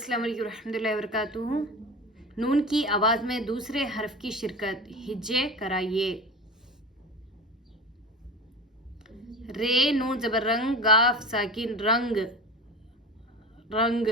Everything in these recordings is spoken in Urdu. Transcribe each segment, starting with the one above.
السلام علیکم ورحمۃ اللہ وبرکاتہ۔ نون کی آواز میں دوسرے حرف کی شرکت، ہجے کرائیے۔ رے نون زبر رنگ، گاف ساکن رنگ رنگ،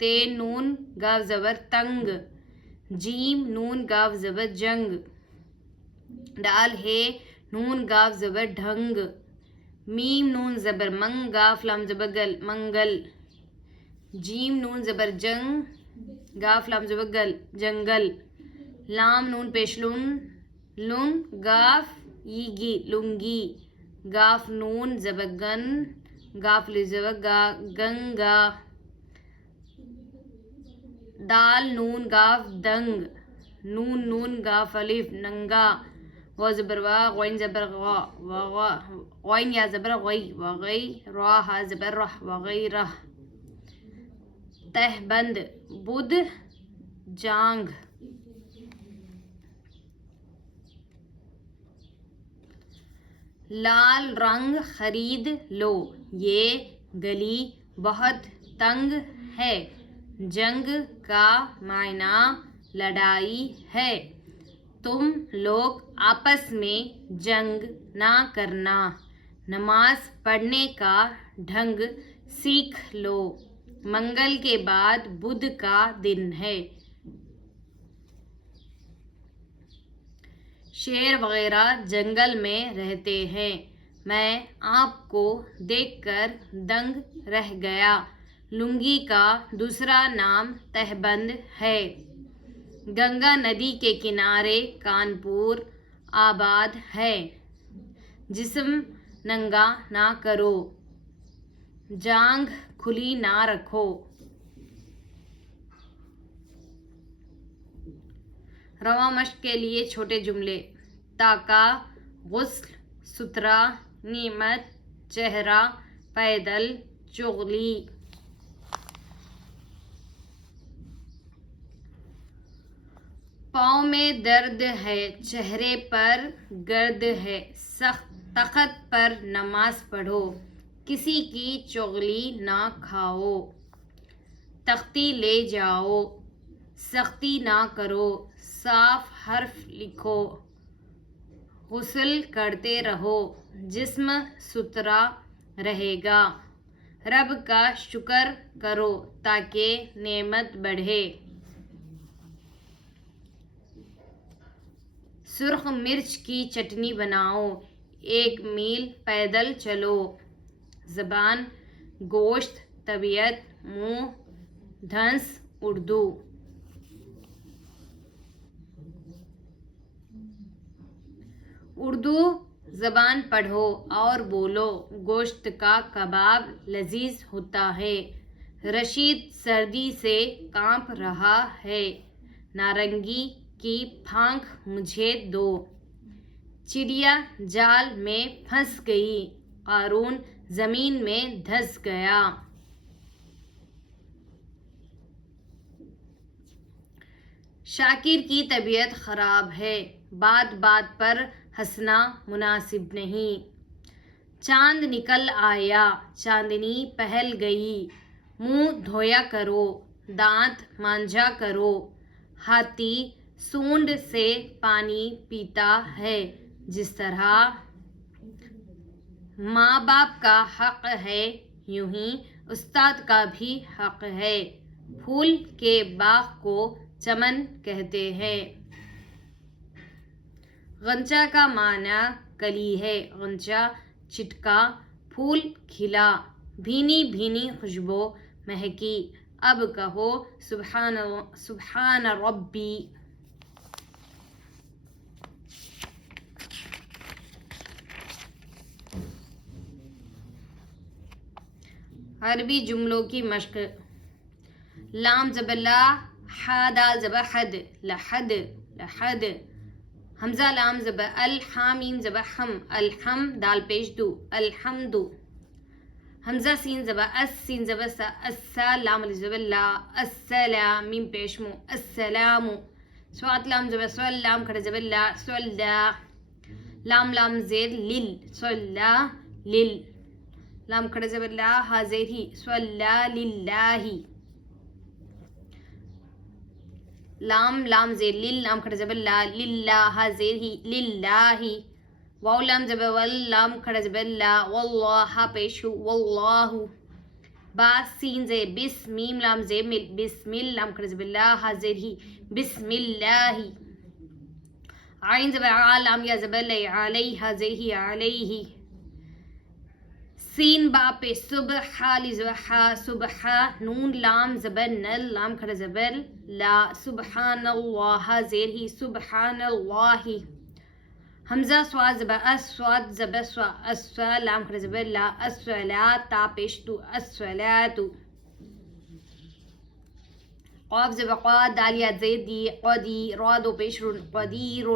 تے نون گاف زبر تنگ، جیم نون گاف زبر جنگ، ڈال ہے نون گاف زبر ڈھنگ، میم نون زبر منگ، گاف لام زبر گل منگل، جیم نون زبر جنگ، گاف لام زبر گل جنگل، لام نون پیش لن، گاف ایگی لنگی، گاف نون زبر گن، گاف لی زبر گا گنگا، دال نون گاف دنگ، نون گاف الف ننگا، و زبر وا، غوین زبر غا، غوین یا زبر غی، وغی، را ہا زبر رح، وغیرہ، تہ بند بدھ جانگ، لال رنگ خرید لو، یہ گلی بہت تنگ ہے، جنگ کا معنی لڑائی ہے، تم لوگ آپس میں جنگ نہ کرنا، نماز پڑھنے کا ڈھنگ سیکھ لو، منگل کے بعد بدھ کا دن ہے۔ شیر وغیرہ جنگل میں رہتے ہیں، میں آپ کو دیکھ کر دنگ رہ گیا، لنگی کا دوسرا نام تہبند ہے، گنگا ندی کے کنارے کانپور آباد ہے، جسم ننگا نہ کرو، جانگ کھلی نہ رکھو۔ رواں مشق کے لیے چھوٹے جملے: تاکا، غسل، ستھرا، نعمت، چہرہ، پیدل، چغلی۔ پاؤں میں درد ہے، چہرے پر گرد ہے، تخت پر نماز پڑھو، کسی کی چغلی نہ کھاؤ، تختی لے جاؤ، سختی نہ کرو، صاف حرف لکھو، غسل کرتے رہو، جسم ستھرا رہے گا، رب کا شکر کرو تاکہ نعمت بڑھے، سرخ مرچ کی چٹنی بناؤ، 1 میل پیدل چلو، زبان، گوشت، طبیعت، منہ، دھنس، اردو۔ اردو زبان پڑھو اور بولو، گوشت کا کباب لذیذ ہوتا ہے، رشید سردی سے کانپ رہا ہے، نارنگی کی پھانک مجھے دو، چڑیا جال میں پھنس گئی، قارون زمین میں دھس گیا۔ شاکر کی طبیعت خراب ہے، بات بات پر ہنسنا مناسب نہیں، چاند نکل آیا، چاندنی پہل گئی، منہ دھویا کرو، دانت مانجا کرو، ہاتھی سونڈ سے پانی پیتا ہے، جس طرح ماں باپ کا حق ہے، یوں ہی استاد کا بھی حق ہے، پھول کے باغ کو چمن کہتے ہیں۔ غنچہ کا معنی کلی ہے، غنچہ چٹکا، پھول کھلا، بھینی بھینی خوشبو مہکی، اب کہو سبحان ربی۔ عربی جملوں کی مشق: لام زبر لا، حا دال زبر حد، لحد لحد، حمزہ لام زبر ال، حا میم زبر حم، الحم، دال پیش دو، الحمد، حمزہ سین زبر اس، سین زبر سا، السا، لام الف زبر لا، السلام، میم پیش مو، السلام، صاد لام زبر سول، لام کھڑا زبر لا، سولا، لام زید لل، سولا لل، لام کھڑا زبر لا، ہا زید ہی، سولا للہ۔ لام لام زیر لل لام کھڑا زبر لا للہ زیر ہی للہ واو لام زبر ول لام کھڑا زبر لا واللہ پیش ہو واللہ با سین زیر بس میم لام زیر مل بسم لام کھڑا زبر لا زیر ہی بسم اللہ عین زبر آ لام یا زبر لے علیہ زیر ہی علیہ سین با پہ صبح لزبحا صبح نون لام زبر نل لام کھڑا زبر لا سبحان اللہ زیر ہی سبحان اللہ حمزہ سواد زبر اس سواد زبر سوا اس لام کھڑا زبر لا الصلاۃ تا پیش تو الصلاۃ قاف زبر قا دال یا زید دی قدی را دو پیش رون قدیر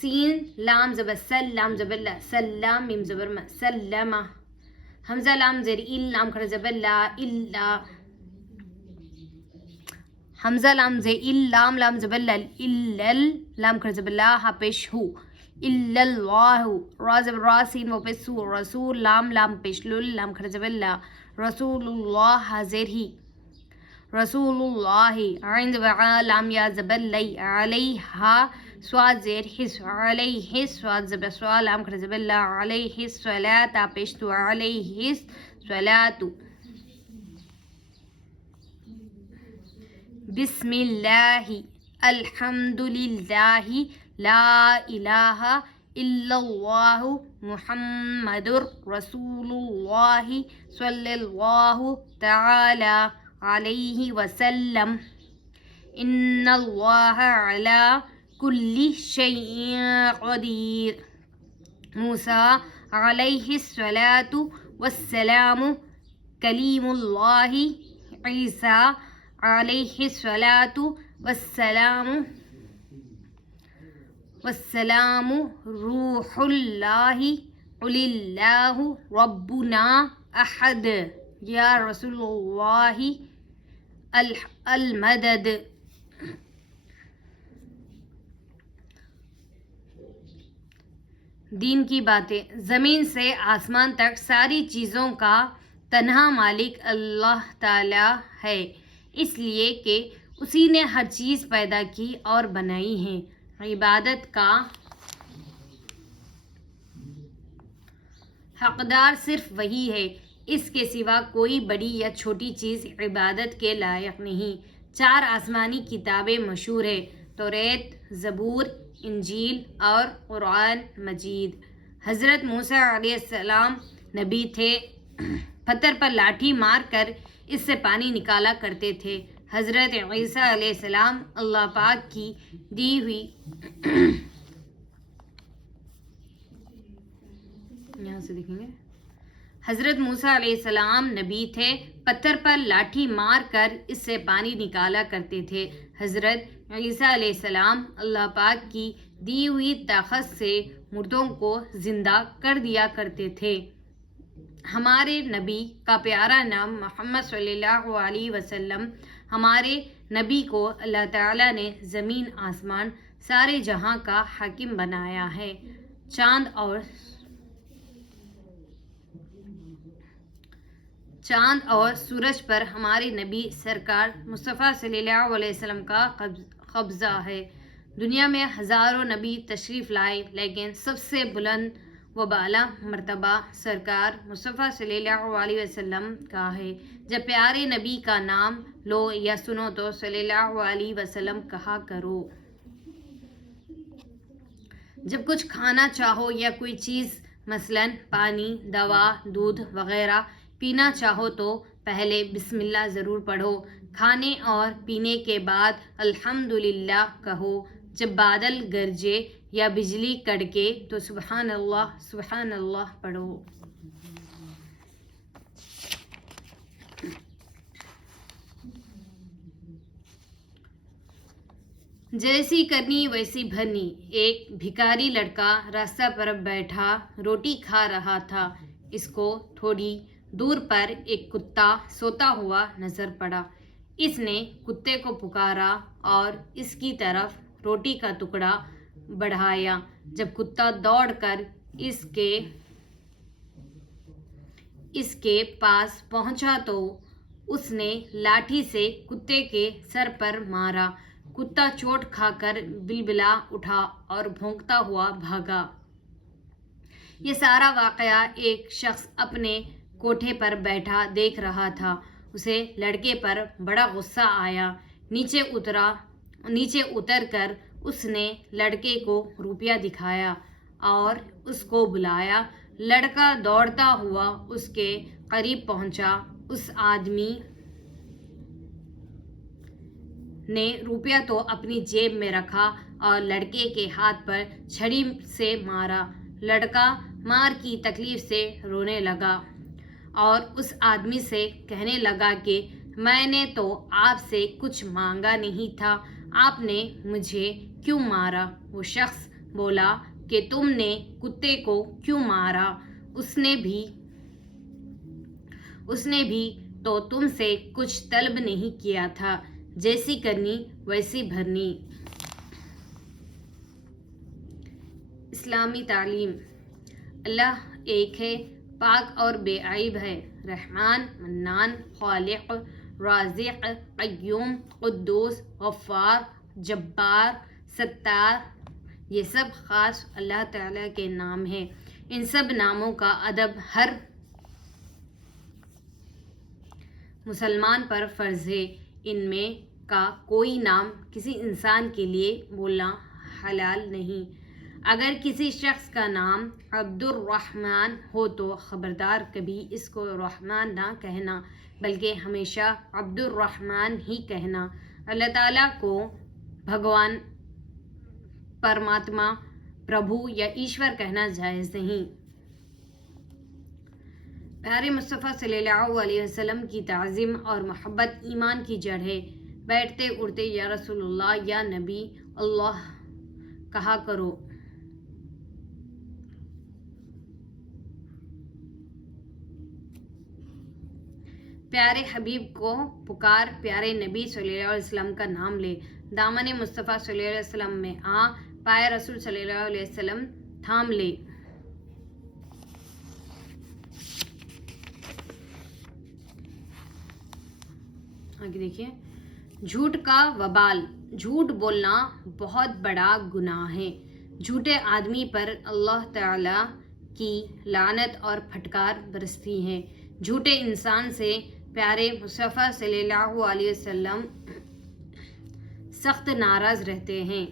سین لام زبر سل لام زبر لا سلام میم زبر ما سلمہ حمزہ لام زیر ال لام کھڑا زبر لا الا حمزہ لام زیر ال لام لام زبر لا الا لام کھڑا زبر لا ہا پیش ہو الا اللہ را زبر را سین و پیش سو رسول لام لام پیش لل لام کھڑا زبر لا رسول اللہ زیر ہی رسول اللہ عین زبر ع لام یا زبر لی علیہا سواد زیر حس علیہ سواد زبر سوا لام کھڑا زبر لا علیہ الصلاۃ پیش تو علیہ الصلاۃ بسم اللہ الحمد للہ لا الہ الا اللہ محمد رسول اللہ صلی اللہ تعالی علیہ وسلم ان اللہ علی کل شیء قدیر موسیٰ علیہ الصلاۃ والسلام کلیم اللہ عیسیٰ علیہ الصلاۃ والسلام روح اللہ قل اللہ ربنا احد یا رسول اللہ المدد دین کی باتیں زمین سے آسمان تک ساری چیزوں کا تنہا مالک اللہ تعالی ہے اس لیے کہ اسی نے ہر چیز پیدا کی اور بنائی ہے عبادت کا حقدار صرف وہی ہے اس کے سوا کوئی بڑی یا چھوٹی چیز عبادت کے لائق نہیں 4 آسمانی کتابیں مشہور ہیں توریت زبور انجیل اور قرآن مجید حضرت موسیٰ علیہ السلام نبی تھے پتھر پر لاٹھی مار کر اس سے پانی نکالا کرتے تھے حضرت عیسیٰ علیہ السلام اللہ پاک کی دی ہوئی یہاں سے دیکھیں گے حضرت موسیٰ علیہ السلام نبی تھے پتھر پر لاٹھی مار کر اس سے پانی نکالا کرتے تھے حضرت عیسیٰ علیہ السلام اللہ پاک کی دی ہوئی طاقت سے مردوں کو زندہ کر دیا کرتے تھے ہمارے نبی کا پیارا نام محمد صلی اللہ علیہ وسلم ہمارے نبی کو اللہ تعالیٰ نے زمین آسمان سارے جہاں کا حاکم بنایا ہے چاند اور سورج پر ہمارے نبی سرکار مصطفیٰ صلی اللہ علیہ وسلم کا قبضہ ہے دنیا میں ہزاروں نبی تشریف لائے لیکن سب سے بلند و بالا مرتبہ سرکار مصطفیٰ صلی اللہ علیہ وسلم کا ہے جب پیارے نبی کا نام لو یا سنو تو صلی اللہ علیہ وسلم کہا کرو جب کچھ کھانا چاہو یا کوئی چیز مثلاً پانی دوا دودھ وغیرہ پینا چاہو تو پہلے بسم اللہ ضرور پڑھو کھانے اور پینے کے بعد الحمدللہ کہو جب بادل گرجے یا بجلی کڑکے تو سبحان اللہ پڑھو جیسی کرنی ویسی بھرنی ایک بھکاری لڑکا راستہ پر بیٹھا روٹی کھا رہا تھا اس کو تھوڑی دور پر ایک کتا سوتا ہوا نظر پڑا اس نے کتے کو پکارا اور اس کی طرف روٹی کا ٹکڑا بڑھایا جب کتا دوڑ کر اس کے پاس پہنچا تو اس نے لاٹھی سے کتے کے سر پر مارا کتا چوٹ کھا کر بلبلا اٹھا اور بھونکتا ہوا بھاگا۔ یہ سارا واقعہ ایک شخص اپنے کوٹھے پر بیٹھا دیکھ رہا تھا۔ اسے لڑکے پر بڑا غصہ آیا۔ نیچے اتر کر اس نے لڑکے کو روپیہ دکھایا اور اس کو بلایا۔ لڑکا دوڑتا ہوا اس کے قریب پہنچا۔ اس آدمی نے روپیہ تو اپنی جیب میں رکھا اور لڑکے کے ہاتھ پر چھڑی سے مارا۔ لڑکا مار کی تکلیف سے رونے لگا اور اس آدمی سے کہنے لگا کہ میں نے تو آپ سے کچھ مانگا نہیں تھا، آپ نے مجھے کیوں مارا؟ وہ شخص بولا کہ تم نے کتے کو کیوں مارا؟ اس نے بھی تو تم سے کچھ طلب نہیں کیا تھا، جیسی کرنی ویسی بھرنی۔ اسلامی تعلیم: اللہ ایک ہے، پاک اور بے عیب ہے، رحمان، منان، خالق، رازق، قیوم، قدوس، غفار، جبار، ستار۔ یہ سب خاص اللہ تعالیٰ کے نام ہیں۔ ان سب ناموں کا ادب ہر مسلمان پر فرض ہے۔ ان میں کا کوئی نام کسی انسان کے لیے بولنا حلال نہیں۔ اگر کسی شخص کا نام عبد الرحمن ہو تو خبردار کبھی اس کو رحمان نہ کہنا، بلکہ ہمیشہ عبد الرحمن ہی کہنا۔ اللہ تعالیٰ کو بھگوان، پرماتما، پربھو یا ایشور کہنا جائز نہیں۔ پیارے مصطفیٰ صلی اللہ علیہ وسلم کی تعظیم اور محبت ایمان کی جڑ ہے۔ بیٹھتے اٹھتے یا رسول اللہ، یا نبی اللہ کہا کرو۔ پیارے حبیب کو پکار، پیارے نبی صلی اللہ علیہ وسلم کا نام لے۔ دامن مصطفیٰ صلی اللہ علیہ وسلم میں آ، پائے رسول صلی اللہ علیہ وسلم تھام لے۔ آگے دیکھیے، جھوٹ کا وبال۔ جھوٹ بولنا بہت بڑا گناہ ہے۔ جھوٹے آدمی پر اللہ تعالی کی لعنت اور پھٹکار برستی ہے۔ جھوٹے انسان سے پیارے مصطفیٰ صلی اللہ علیہ وسلم سخت ناراض رہتے ہیں۔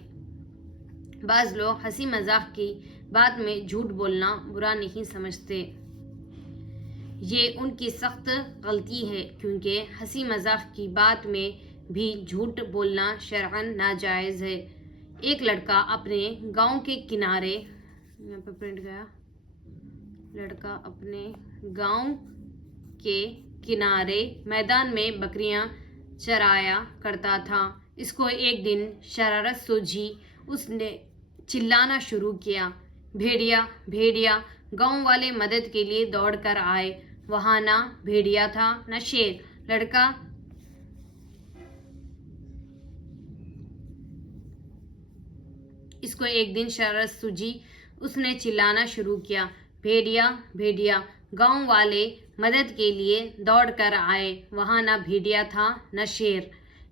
بعض لوگ ہنسی مذاق کی بات میں جھوٹ بولنا برا نہیں سمجھتے۔ یہ ان کی سخت غلطی ہے، کیونکہ ہنسی مذاق کی بات میں بھی جھوٹ بولنا شرعاً ناجائز ہے۔ ایک لڑکا اپنے گاؤں کے کنارے یہاں پہ پرنٹ گیا لڑکا اپنے گاؤں کے کنارے میدان میں بکریاں چرایا کرتا تھا۔ اس کو ایک دن شرارت سوجھی، اس نے چلانا شروع کیا، بھیڑیا بھیڑیا۔ گاؤں والے مدد کے لیے دوڑ کر آئے۔ وہاں نہ بھیڑیا تھا نہ شیر۔ لڑکا اس کو ایک دن شرارت سوجھی، اس نے چلانا شروع کیا، بھیڑیا بھیڑیا۔ گاؤں والے مدد کے لیے دوڑ کر آئے۔ وہاں نہ بھیڑیا تھا نہ شیر۔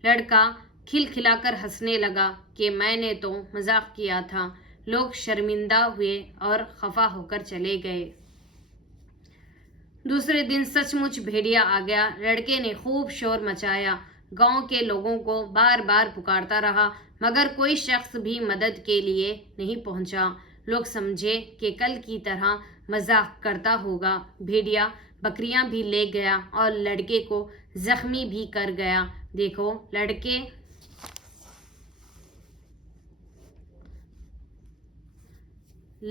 لڑکا کھلکھلا کر ہنسنے لگا کہ میں نے تو مذاق کیا تھا۔ لوگ شرمندہ ہوئے اور خفا ہو کر چلے گئے۔ دوسرے دن سچ مچ بھیڑیا آ گیا۔ لڑکے نے خوب شور مچایا، گاؤں کے لوگوں کو بار بار پکارتا رہا، مگر کوئی شخص بھی مدد کے لیے نہیں پہنچا۔ لوگ سمجھے کہ کل کی طرح مذاق کرتا ہوگا۔ بھیڑیا بکریاں بھی لے گیا اور لڑکے کو زخمی بھی کر گیا۔ دیکھو،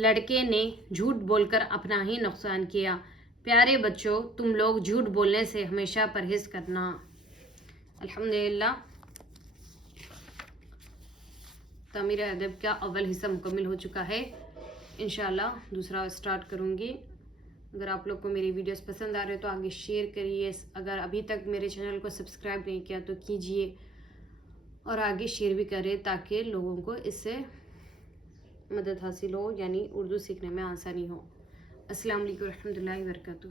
لڑکے نے جھوٹ بول کر اپنا ہی نقصان کیا۔ پیارے بچوں، تم لوگ جھوٹ بولنے سے ہمیشہ پرہیز کرنا۔ الحمدللہ، تعمیر ادب کا اول حصہ مکمل ہو چکا ہے۔ انشاءاللہ دوسرا سٹارٹ کروں گی۔ اگر آپ لوگ کو میری ویڈیوز پسند آ رہے تو آگے شیئر کریے۔ اگر ابھی تک میرے چینل کو سبسکرائب نہیں کیا تو کیجئے اور آگے شیئر بھی کریں تاکہ لوگوں کو اس سے مدد حاصل ہو، یعنی اردو سیکھنے میں آسانی ہو۔ السلام علیکم ورحمۃ اللہ وبرکاتہ۔